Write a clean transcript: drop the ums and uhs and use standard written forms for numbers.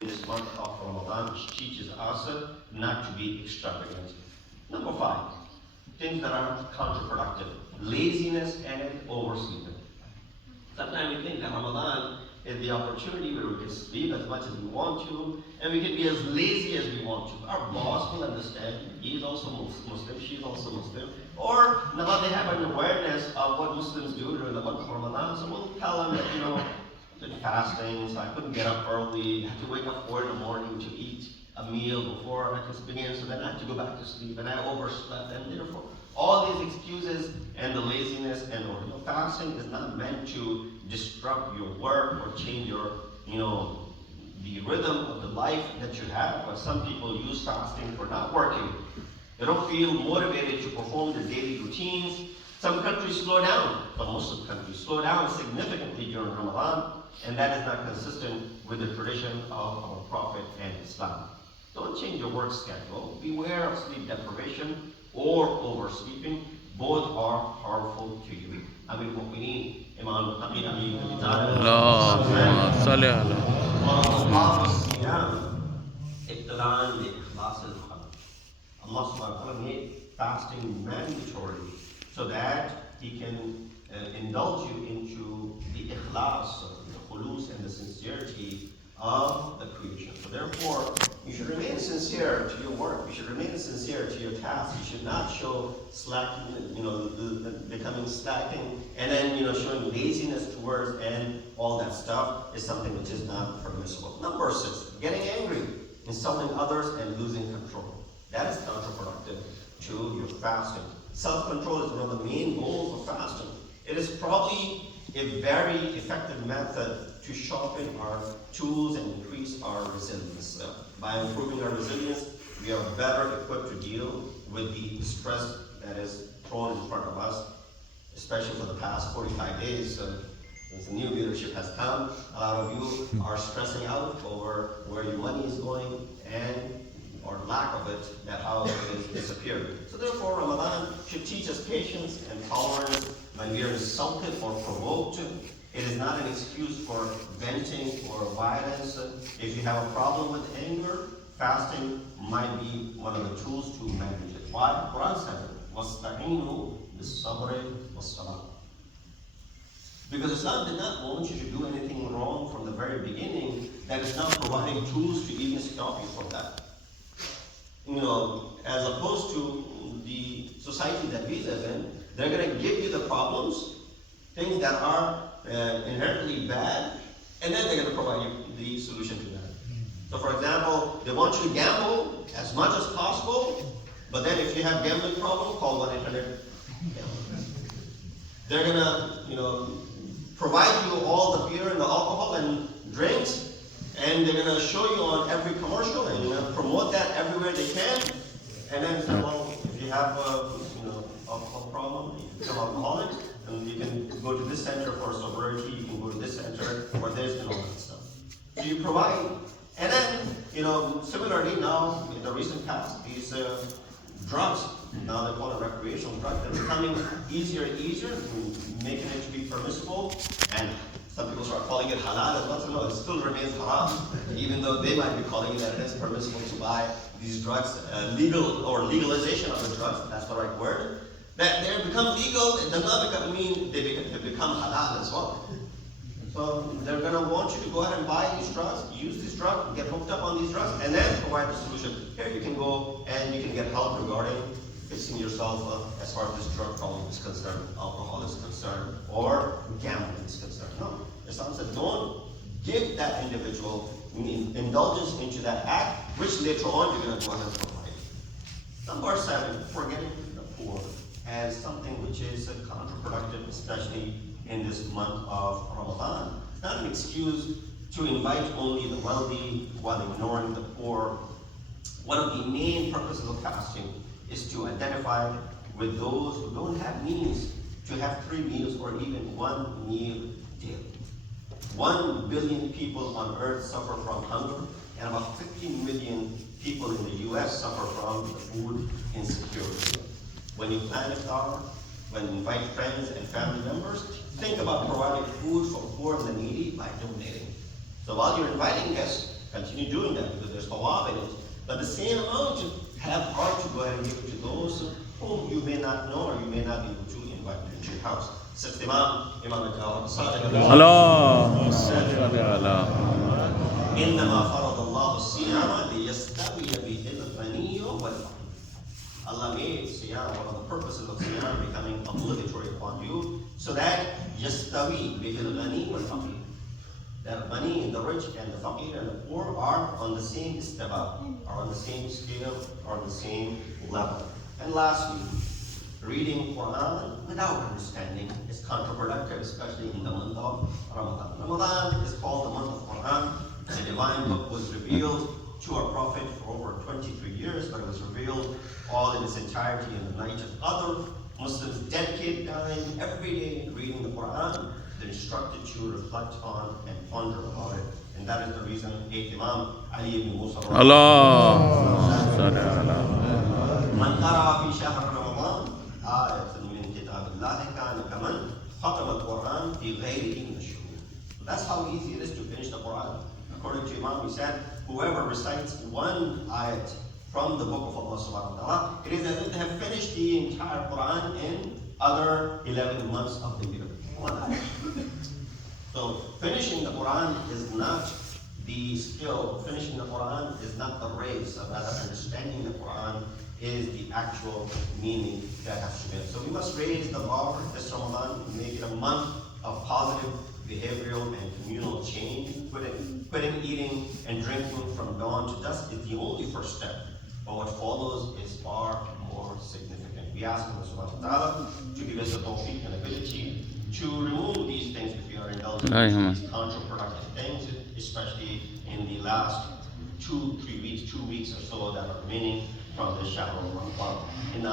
this month of Ramadan, which teaches us not to be extravagant. Number 5, things that are counterproductive: laziness and oversleeping. Sometimes we think that Ramadan is the opportunity where we can sleep as much as we want to, and we can be as lazy as we want to. Our boss will understand. He is also Muslim, she is also Muslim. Or now they have an awareness of what Muslims do during the month of Ramadan, so we'll tell them that, I've been fasting, so I couldn't get up early, I had to wake up 4 in the morning to eat a meal before I could begin, so then I had to go back to sleep, and I overslept, and therefore all these excuses and the laziness and fasting is not meant to disrupt your work or change your, the rhythm of the life that you have. But some people use fasting for not working. They don't feel motivated to perform their daily routines. Some countries slow down, but Muslim countries slow down significantly during Ramadan, and that is not consistent with the tradition of our Prophet and Islam. Don't change your work schedule. Beware of sleep deprivation or oversleeping. Both are harmful to you. Amir Mu'mineen, Imam Muhammad Ali ibn Abi Talib. Allah subhanahu wa ta'ala made fasting mandatory so that He can indulge you into the ikhlas, the khulus, and the sincerity of the creation. So therefore, you should remain sincere to your work. You should remain sincere to your task. You should not show slacking, becoming slacking, and then showing laziness towards, and all that stuff is something which is not permissible. Number 6, getting angry, insulting others, and losing control. That is counterproductive to your fasting. Self-control is one of the main goals of fasting. It is probably a very effective method to sharpen our tools and increase our resilience. By improving our resilience, we are better equipped to deal with the stress that is thrown in front of us, especially for the past 45 days. Since the new leadership has come, a lot of you are stressing out over where your money is going or lack of it, that how it is disappearing. So therefore, Ramadan should teach us patience and tolerance when we are insulted or provoked. It is not an excuse for venting or violence. If you have a problem with anger, fasting might be one of the tools to manage it. Why? Quran said, وَاسْتَعِينُوا بِالصَّبْرِ وَالصَّلَاةِ. Because Islam did not want you to do anything wrong from the very beginning, that is not providing tools to even stop you from that. As opposed to the society that we live in, they're going to give you the problems, things that are inherently bad, and then they're going to provide you the solution to that. So for example, they want you to gamble as much as possible, but then if you have gambling problem, call 1-800-GAMBLE. They're going to, provide you all the beer and the alcohol and drinks, and they're going to show you on every commercial and promote that everywhere they can. And then say, well, if you have a problem, if you become alcoholic, and you can go to this center for sobriety, you can go to this center for this and all that stuff. So you provide. And then, similarly now, in the recent past, these drugs, now they call it recreational drugs, they're becoming easier and easier, making it to be permissible. And some people start calling it halal as well. So no, it still remains haram, even though they might be calling it that it is permissible to buy these drugs, legal or legalization of the drugs, that's the right word. That they become legal, it does not mean they become halal as well. So they're going to want you to go ahead and buy these drugs, use these drugs, get hooked up on these drugs, and then provide the solution. Here you can go and you can get help regarding fixing yourself as far as this drug problem is concerned, alcohol is concerned, or gambling is concerned. No, Islam said don't give that individual indulgence into that act, which later on you're going to go ahead and provide. Number 7, forgetting the poor as something which is counterproductive, especially in this month of Ramadan. It's not an excuse to invite only the wealthy while ignoring the poor. One of the main purposes of fasting is to identify with those who don't have means to have 3 meals or even 1 meal daily. 1 billion people on earth suffer from hunger, and about 15 million people in the US suffer from the food insecurity. When you plan iftar, when you invite friends and family members, think about providing food for poor and the needy by donating. So while you're inviting guests, continue doing that because there's thawab in it. But the same amount, have heart to go ahead and give it to those whom you may not know or you may not be able to invite into your house. Sixth Imam, Imam al-Sadiq. اللهم صل على إنما فرض الله الصيام ليستوي به الغني والفقير. Allah made Siyam, one of the purposes of Siyam becoming obligatory upon you, so that yastawi bihil ghani wal faqir. That Ghani, the rich, and the Faqir and the poor are on the same istawa, are on the same scale, are on the same level. And lastly, reading Quran without understanding is counterproductive, especially in the month of Ramadan. Ramadan is called the month of Quran. The divine book was revealed to our Prophet for over 23 years, but it was revealed all in its entirety in the night. And other Muslims dedicate time every day reading the Quran. They're instructed to reflect on and ponder about it. And that is the reason 8th Imam Ali ibn Musa اللهم صل على من قرأ في شهر رمضان آية من كتاب الله كان كمن ختم القرآن في غيره من الشهور. That's how easy it is to finish the Quran. According to Imam, he said, whoever recites one ayat from the book of Allah subhanahu wa ta'ala, it is as if they have finished the entire Quran in other 11 months of the year. So finishing the Quran is not the skill, finishing the Quran is not the race, rather understanding the Quran is the actual meaning that has to be. So we must raise the bar this Ramadan, make it a month of positive behavioral and communal change. Quitting eating and drinking from dawn to dusk is the only first step, but what follows is far more significant. We ask Allah subhanahu wa ta'ala to give us the tawfiq and ability to remove these things if we are indulging in these counterproductive things, especially in the last 2 weeks or so that are remaining from the shadow of Ramadan.